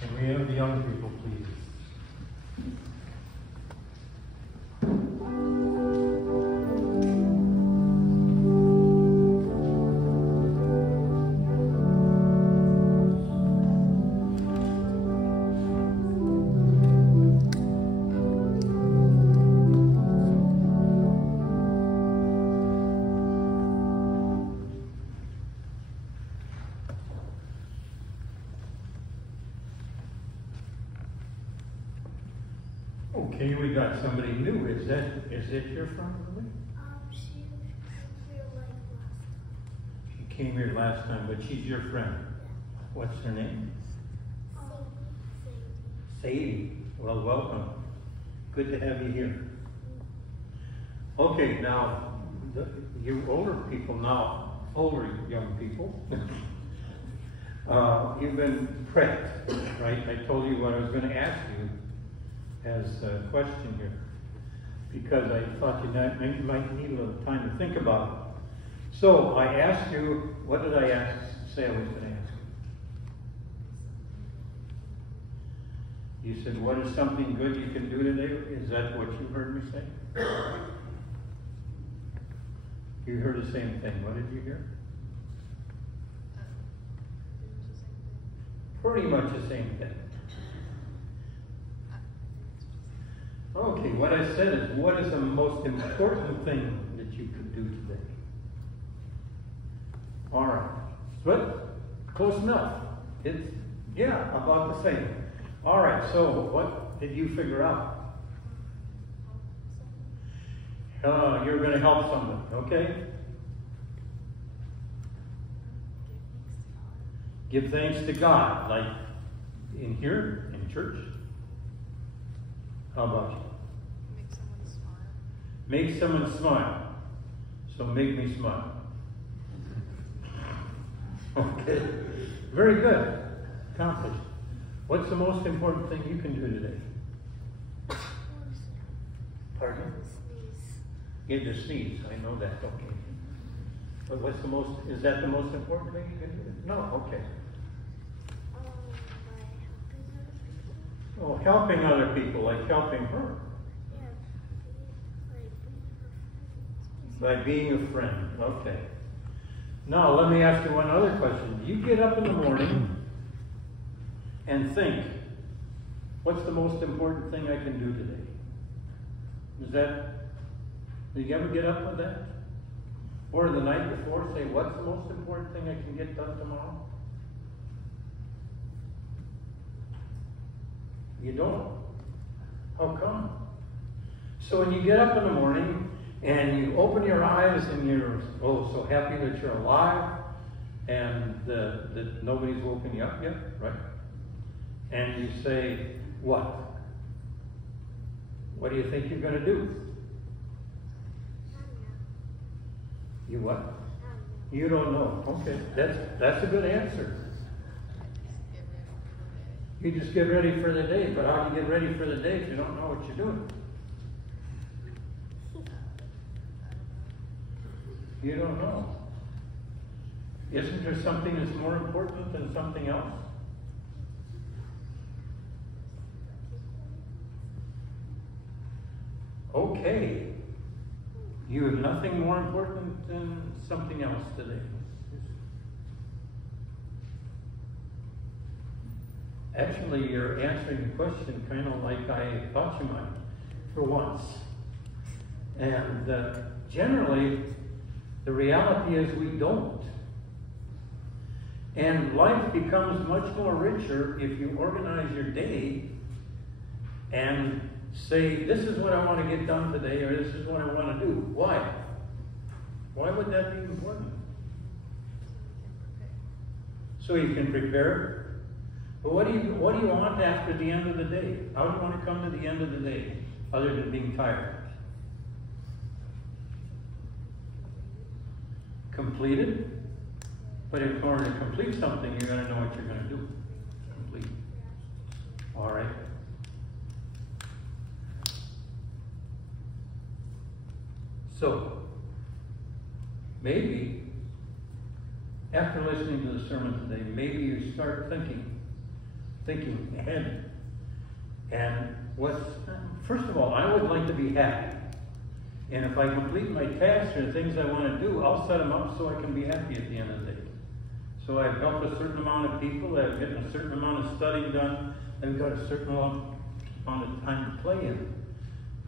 Can we have the young people, please? Okay, we got somebody new. Is it your friend, Lily? She came here like last time. She came here last time, but she's your friend. What's her name? Sadie. Sadie. Well, welcome. Good to have you here. Okay, now, you older people now, older young people, you've been prepped, right? I told you what I was going to ask you as a question here, because I thought you might need a little time to think about it. So I asked you, what did I say I was going to ask you? You said, what is something good you can do today? Is that what you heard me say? You heard the same thing. What did you hear? Pretty much the same thing. Okay, what I said is, what is the most important thing that you could do today? All right. But close enough. It's, yeah, about the same. All right, so what did you figure out? You're going to help somebody, okay? Give thanks to God, like in here, in church. How about you? Make someone smile. So make me smile. Okay. Very good. Accomplished. What's the most important thing you can do today? Pardon? Get to sneeze. I know that. Okay. But what's the most, is that the most important thing you can do? No, okay. Oh, helping other people, like helping her. By being a friend. Okay. Now, let me ask you one other question. You get up in the morning and think, what's the most important thing I can do today? Do you ever get up with that? Or the night before say, what's the most important thing I can get done tomorrow? You don't. How come? So when you get up in the morning and you open your eyes and you're so happy that you're alive and that nobody's woken you up yet, right? And you say, what? What do you think you're going to do? You what? You don't know. Okay, that's a good answer. You just get ready for the day, but how do you get ready for the day if you don't know what you're doing? You don't know. Isn't there something that's more important than something else? Okay. You have nothing more important than something else today. Actually, you're answering the question kind of like I thought you might, for once. And generally, the reality is we don't. And life becomes much more richer if you organize your day and say, this is what I want to get done today, or this is what I want to do. Why? Why would that be important? So you can prepare. But what do you want after the end of the day? How do you want to come to the end of the day, other than being tired? Completed? But in order to complete something, you're going to know what you're going to do. Complete. All right. So, maybe, after listening to the sermon today, maybe you start thinking, thinking ahead. And first of all, I would like to be happy. And if I complete my tasks or things I want to do, I'll set them up so I can be happy at the end of the day. So I've helped a certain amount of people, I've gotten a certain amount of studying done, I've got a certain amount of time to play in.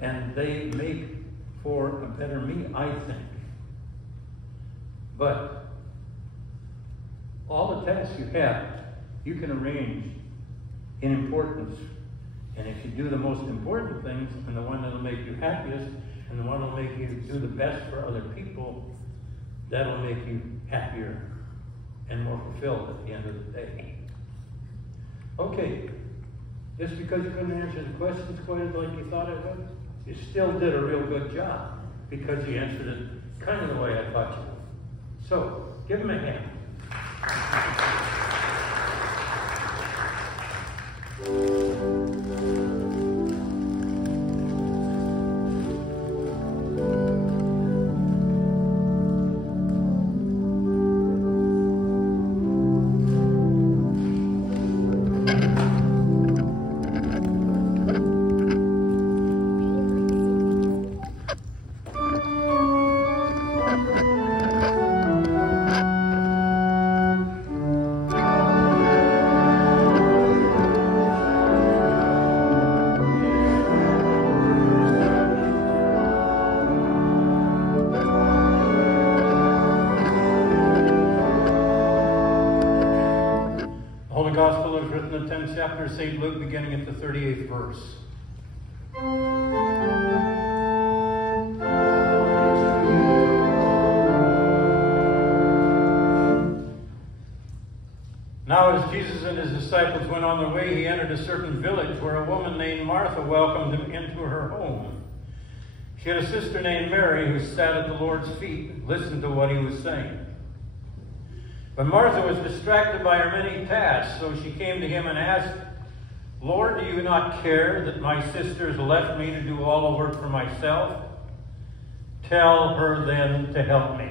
And they make for a better me, I think. But all the tasks you have, you can arrange in importance. And if you do the most important things, and the one that'll make you happiest, and the one that'll make you do the best for other people, that'll make you happier and more fulfilled at the end of the day. Okay, just because you couldn't answer the questions quite like you thought I would, you still did a real good job because you answered it kind of the way I thought you would. So, give him a hand. Gospel is written in the 10th chapter of St. Luke, beginning at the 38th verse. Now as Jesus and his disciples went on their way, he entered a certain village where a woman named Martha welcomed him into her home. She had a sister named Mary who sat at the Lord's feet and listened to what he was saying. But Martha was distracted by her many tasks, so she came to him and asked, "Lord, do you not care that my sister has left me to do all the work for myself? Tell her then to help me."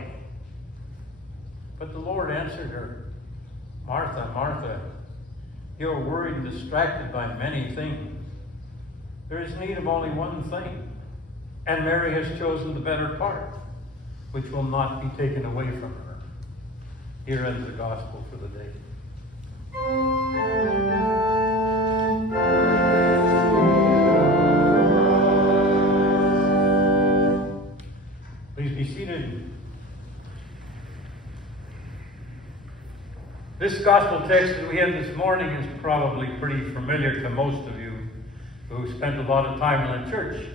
But the Lord answered her, "Martha, Martha, you are worried and distracted by many things. There is need of only one thing, and Mary has chosen the better part, which will not be taken away from her." Here ends the gospel for the day. Please be seated. This gospel text that we had this morning is probably pretty familiar to most of you who spent a lot of time in the church.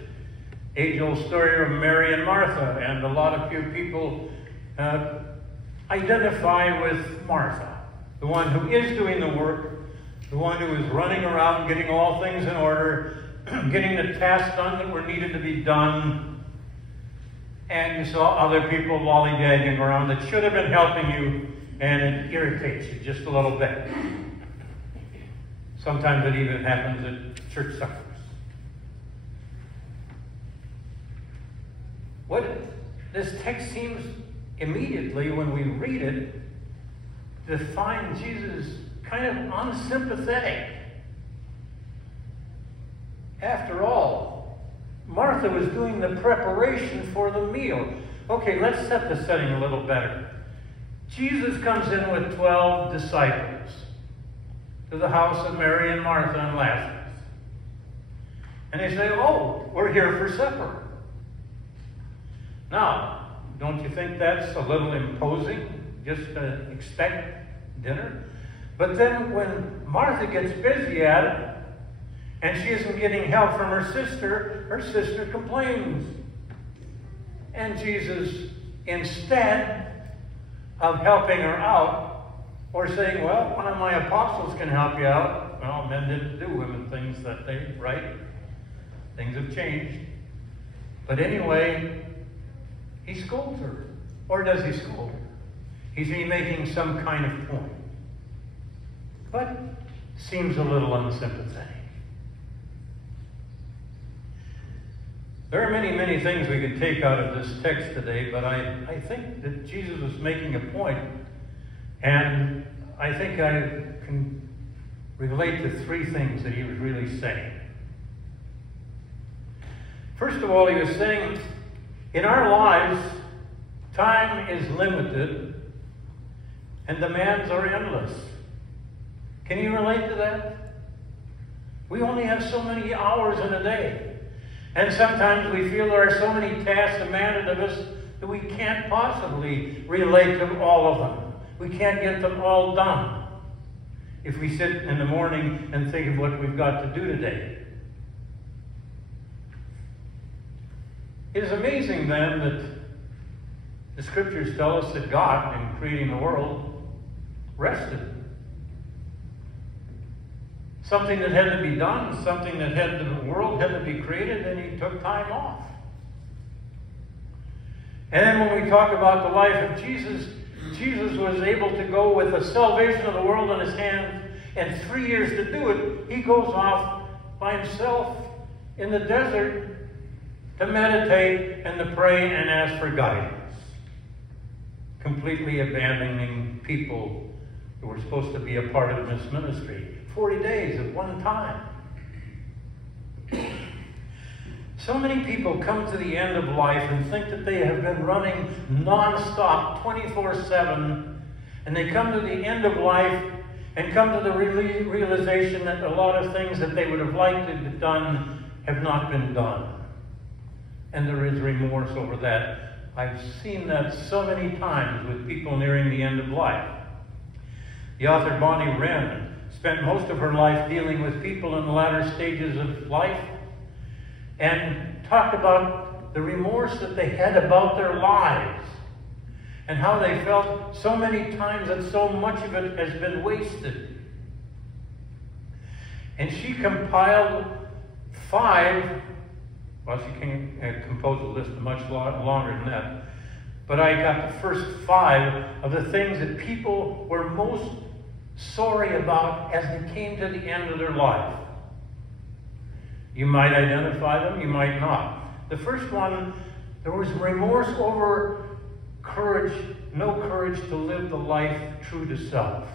Age-old story of Mary and Martha, and a lot of people identify with Martha, the one who is doing the work, the one who is running around getting all things in order, getting the tasks done that were needed to be done. And you saw other people lollygagging around that should have been helping you, and it irritates you just a little bit. Sometimes it even happens at church suppers. What this text seems immediately, when we read it, to find Jesus kind of unsympathetic. After all, Martha was doing the preparation for the meal. Okay, let's set the setting a little better. Jesus comes in with 12 disciples to the house of Mary and Martha and Lazarus. And they say, "Oh, we're here for supper." Now, don't you think that's a little imposing, just to expect dinner? But then when Martha gets busy at it, and she isn't getting help from her sister complains. And Jesus, instead of helping her out, or saying, "Well, one of my apostles can help you out." Well, men didn't do women things that day, right? Things have changed. But anyway, he scolds her. Or does he scold her? Is he making some kind of point? But seems a little unsympathetic. There are many, many things we could take out of this text today, but I think that Jesus was making a point, and I think I can relate to three things that he was really saying. First of all, he was saying, in our lives, time is limited and demands are endless. Can you relate to that? We only have so many hours in a day. And sometimes we feel there are so many tasks demanded of us that we can't possibly relate to all of them. We can't get them all done if we sit in the morning and think of what we've got to do today. It is amazing then that the scriptures tell us that God, in creating the world, rested. Something that had to be done, something that the world had to be created, and he took time off. And then when we talk about the life of Jesus, Jesus was able to go with the salvation of the world in his hands, and 3 years to do it, he goes off by himself in the desert to meditate and to pray and ask for guidance. Completely abandoning people who were supposed to be a part of this ministry. 40 days at one time. So many people come to the end of life and think that they have been running non-stop 24/7, and they come to the end of life and come to the realization that a lot of things that they would have liked to have done have not been done. And there is remorse over that. I've seen that so many times with people nearing the end of life. The author Bonnie Wren spent most of her life dealing with people in the latter stages of life and talked about the remorse that they had about their lives and how they felt so many times that so much of it has been wasted. And she compiled 5, well, she can compose a list much longer than that, but I got the first 5 of the things that people were most sorry about as they came to the end of their life. You might identify them, you might not. The first one, there was remorse over no courage to live the life true to self.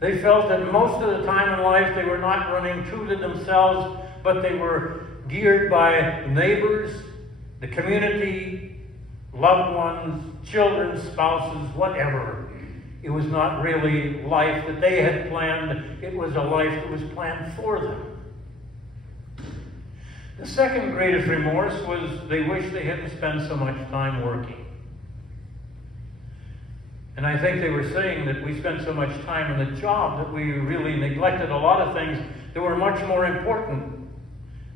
They felt that most of the time in life they were not running true to themselves, but they were geared by neighbors, the community, loved ones, children, spouses, whatever. It was not really life that they had planned. It was a life that was planned for them. The second greatest remorse was they wished they hadn't spent so much time working. And I think they were saying that we spent so much time in the job that we really neglected a lot of things that were much more important.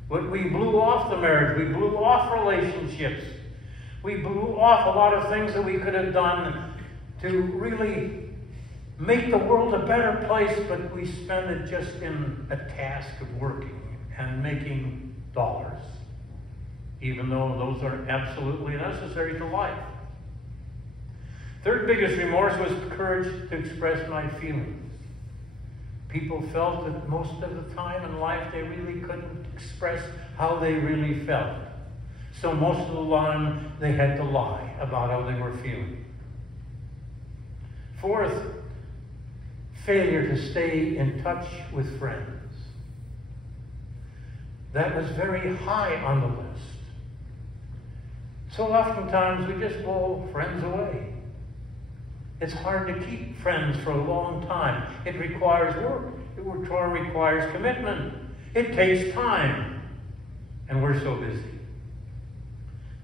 But we blew off the marriage. We blew off relationships. We blew off a lot of things that we could have done to really make the world a better place, but we spend it just in a task of working and making dollars, even though those are absolutely necessary to life. Third biggest remorse was courage to express my feelings. People felt that most of the time in life they really couldn't express how they really felt. So most of the time they had to lie about how they were feeling. Fourth, failure to stay in touch with friends. That was very high on the list. So oftentimes we just blow friends away. It's hard to keep friends for a long time. It requires work. It requires commitment. It takes time. And we're so busy.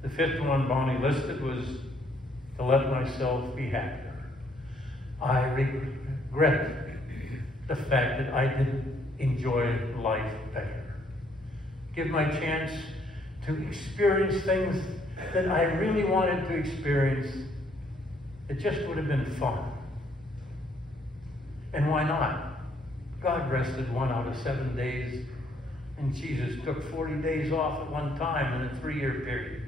The fifth one Bonnie listed was to let myself be happier. I regret the fact that I didn't enjoy life better. Give my chance to experience things that I really wanted to experience. It just would have been fun. And why not? God rested 1 out of 7 days, and Jesus took 40 days off at one time in a 3-year period.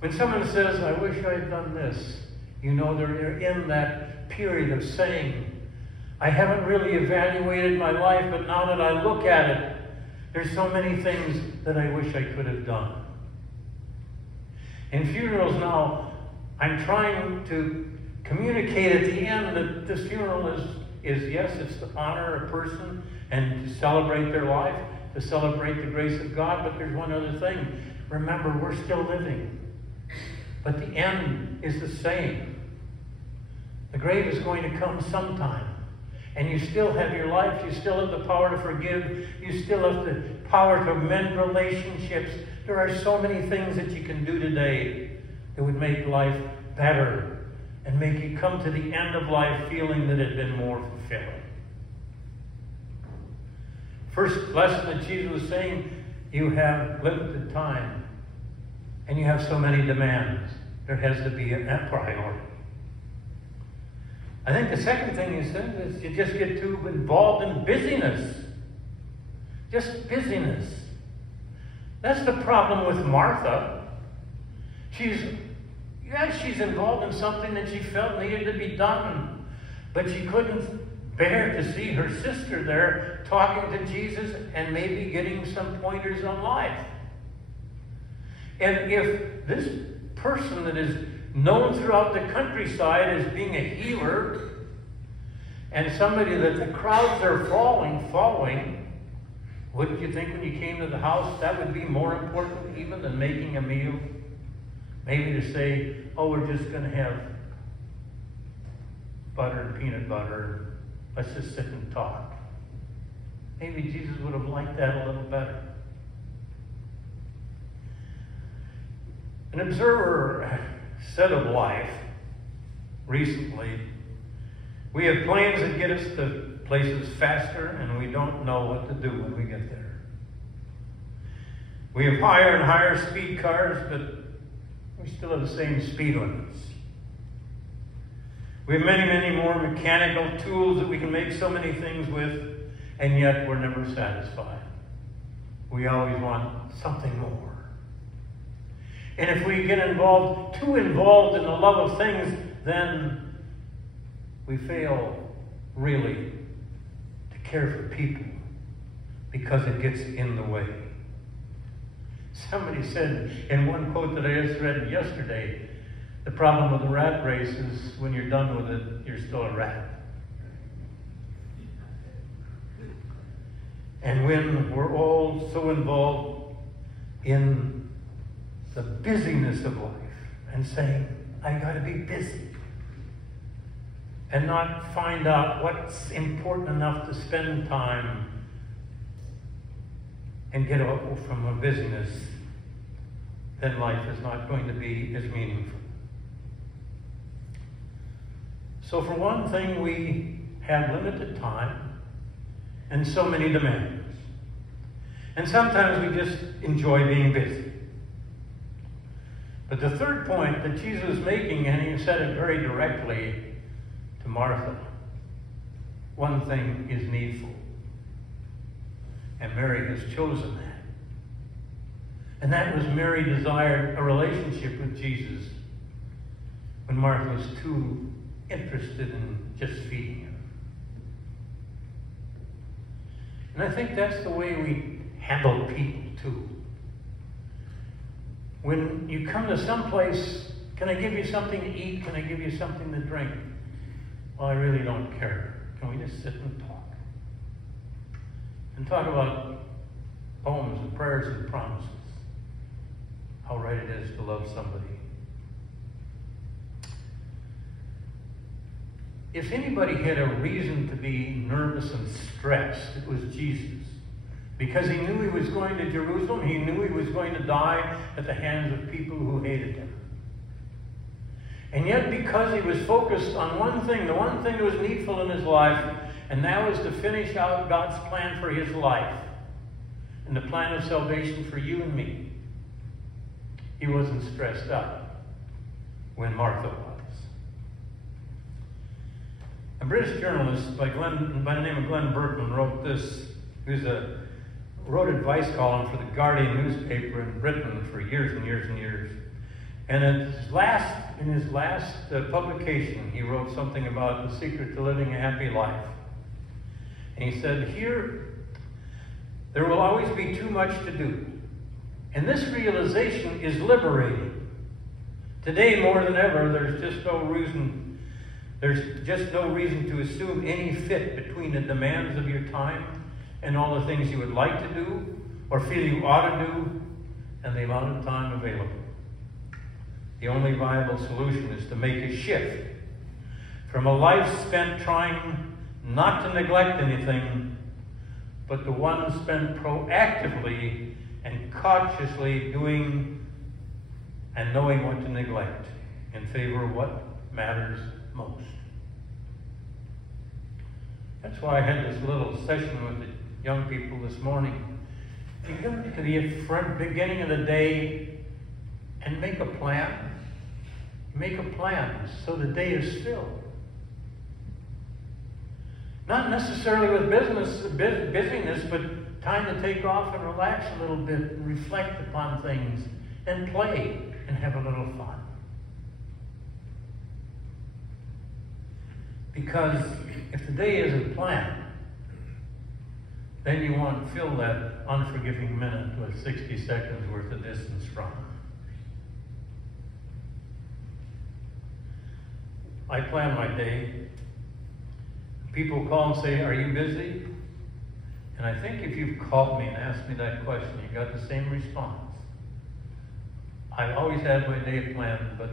When someone says, I wish I had done this, you know they're in that period of saying, I haven't really evaluated my life, but now that I look at it, there's so many things that I wish I could have done. In funerals now, I'm trying to communicate at the end that this funeral is yes, it's to honor a person and to celebrate their life, to celebrate the grace of God, but there's one other thing. Remember, we're still living. But the end is the same. The grave is going to come sometime. And you still have your life. You still have the power to forgive. You still have the power to mend relationships. There are so many things that you can do today that would make life better and make you come to the end of life feeling that it had been more fulfilling. First lesson that Jesus was saying, you have limited time and you have so many demands. There has to be a priority. I think the second thing he said is you just get too involved in busyness. Just busyness. That's the problem with Martha. She's involved in something that she felt needed to be done, but she couldn't bear to see her sister there talking to Jesus and maybe getting some pointers on life. And if this person that is known throughout the countryside as being a healer and somebody that the crowds are following, wouldn't you think when you came to the house that would be more important even than making a meal? Maybe to say, oh, we're just going to have butter and peanut butter. Let's just sit and talk. Maybe Jesus would have liked that a little better. An observer said of life recently, we have plans that get us to places faster and we don't know what to do when we get there. We have higher and higher speed cars, but we still have the same speed limits. We have many, many more mechanical tools that we can make so many things with, and yet we're never satisfied. We always want something more. And if we get too involved in the love of things, then we fail really to care for people because it gets in the way. Somebody said in one quote that I just read yesterday, the problem with the rat race is when you're done with it, you're still a rat. And when we're all so involved in the busyness of life and saying, I got to be busy, and not find out what's important enough to spend time and get out from a busyness, then life is not going to be as meaningful. So for one thing, we have limited time and so many demands. And sometimes we just enjoy being busy. But the third point that Jesus is making, and he said it very directly to Martha, one thing is needful. And Mary has chosen that. And that was Mary desired a relationship with Jesus when Martha was too interested in just feeding him. And I think that's the way we handle people too. When you come to some place, can I give you something to eat? Can I give you something to drink? Well, I really don't care. Can we just sit and talk? And talk about poems and prayers and promises. How right it is to love somebody. If anybody had a reason to be nervous and stressed, it was Jesus. Because he knew he was going to Jerusalem. He knew he was going to die at the hands of people who hated him. And yet, because he was focused on one thing, the one thing that was needful in his life, and that was to finish out God's plan for his life and the plan of salvation for you and me, he wasn't stressed out when Martha was. A British journalist by the name of Glenn Berkman wrote this. He wrote advice column for the Guardian newspaper in Britain for years and years and years. And in his last publication, he wrote something about the secret to living a happy life. And he said, here, there will always be too much to do. And this realization is liberating. Today, more than ever, there's just no reason There's just no reason to assume any fit between the demands of your time and all the things you would like to do or feel you ought to do and the amount of time available. The only viable solution is to make a shift from a life spent trying not to neglect anything, but to one spent proactively and consciously doing and knowing what to neglect in favor of what matters most. That's why I had this little session with the young people this morning. You come to the front beginning of the day and make a plan. Make a plan so the day is filled. Not necessarily with busyness, but time to take off and relax a little bit and reflect upon things and play and have a little fun. Because if the day isn't planned, then you want to fill that unforgiving minute with 60 seconds worth of distance from. I plan my day. People call and say, "Are you busy?" And I think if you've called me and asked me that question, you got the same response. I've always had my day planned, but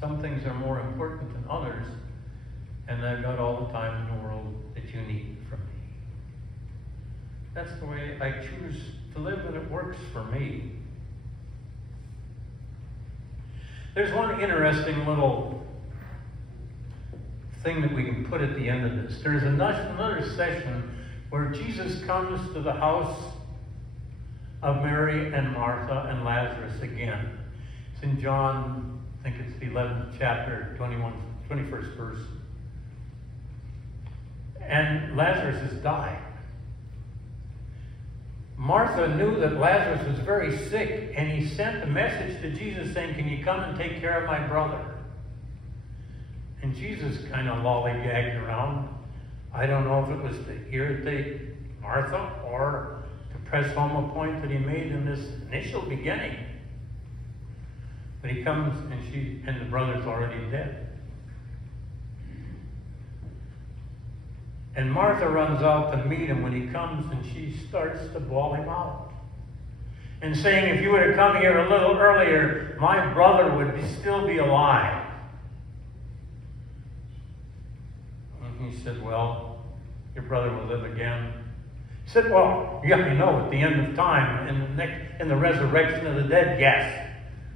some things are more important than others, and I've got all the time in the world that you need from me. That's the way I choose to live, and it works for me. There's one interesting little thing that we can put at the end of this. There's another session where Jesus comes to the house of Mary and Martha and Lazarus again. It's in John, I think it's the 11th chapter, 21st verse. And Lazarus has died. Martha knew that Lazarus was very sick, and he sent a message to Jesus saying, "Can you come and take care of my brother?" And Jesus kind of lollygagged around. I don't know if it was to irritate Martha or to press home a point that he made in this initial beginning. But he comes and the brother's already dead. And Martha runs out to meet him when he comes, and she starts to bawl him out. And saying, "If you would have come here a little earlier, my brother would still be alive." And he said, "Well, your brother will live again." He said, "Well, yeah, you know, at the end of time, in the resurrection of the dead, yes.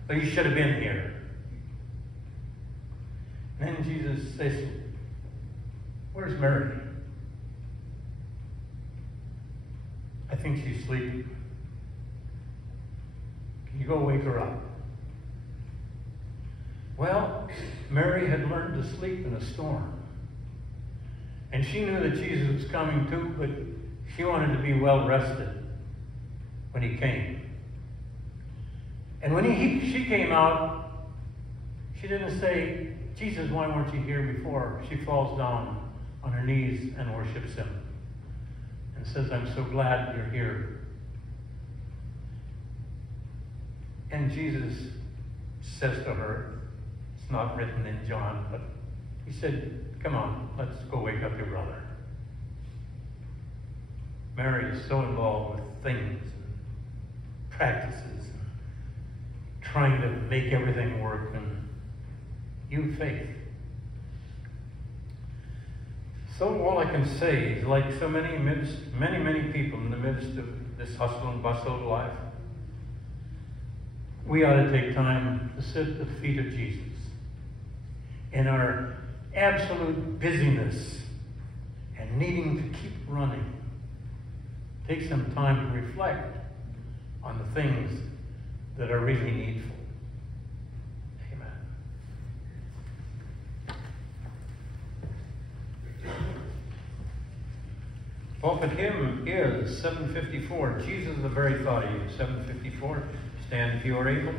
But you should have been here." And then Jesus says, "Where's Mary?" "I think she's sleeping. Can you go wake her up?" Well, Mary had learned to sleep in a storm. And she knew that Jesus was coming too, but she wanted to be well rested when he came. And when she came out, she didn't say, "Jesus, why weren't you here before?" She falls down on her knees and worships him and says, "I'm so glad you're here." And Jesus says to her, it's not written in John, but he said, "Come on, let's go wake up your brother." Mary is so involved with things and practices and trying to make everything work, and you faith. So all I can say is, like so many people in the midst of this hustle and bustle of life, we ought to take time to sit at the feet of Jesus. In our absolute busyness and needing to keep running, take some time to reflect on the things that are really needful. Amen. Pulpit hymn is 754. Jesus, the very thought of you. 754. Stand if you are able.